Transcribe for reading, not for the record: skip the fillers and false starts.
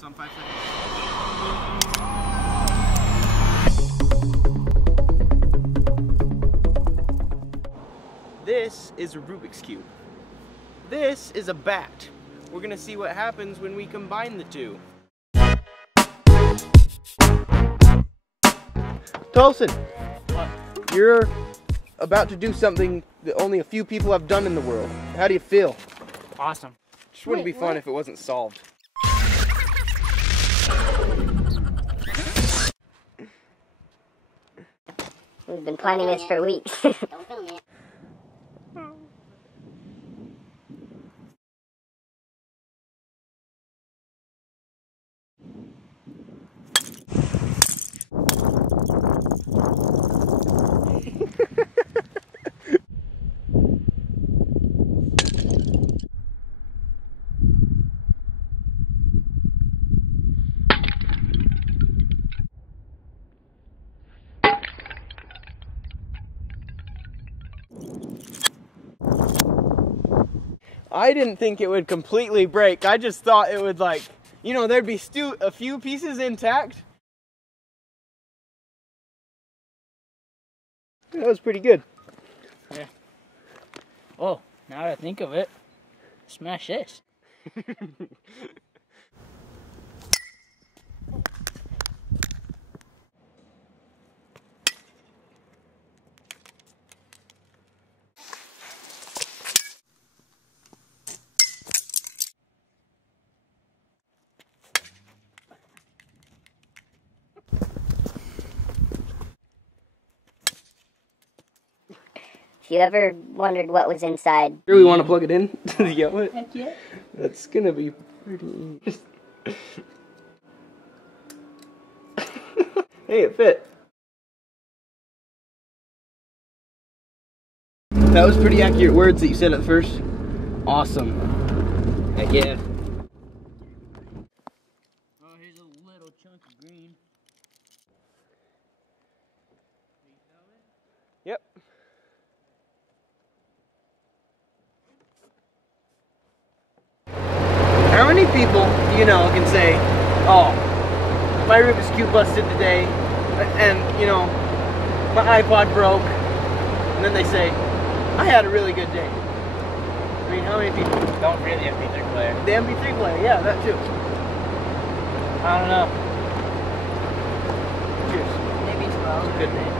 It's on 5 seconds. This is a Rubik's Cube. This is a bat. We're gonna see what happens when we combine the two. Tolson, you're about to do something that only a few people have done in the world. How do you feel? Awesome. Just wouldn't be fun if it wasn't solved. We've been planning this for weeks. Don't film it. I didn't think it would completely break. I just thought it would, like, you know, there'd be a few pieces intact. That was pretty good. Yeah. Oh, now that I think of it, smash this. If you ever wondered what was inside, Here we want to plug it in to the outlet. Heck yeah. That's gonna be pretty. Hey, it fit. That was pretty accurate words that you said at first. Awesome. Heck yeah. Oh, here's a little chunk of green. Yep. How many people, you know, can say, oh, my Rubik's Cube busted today, and, you know, my iPod broke, and then they say, I had a really good day. I mean, how many people? Don't forget the MP3 player. The MP3 player, yeah, that too. I don't know. Cheers. Maybe 12. Good day.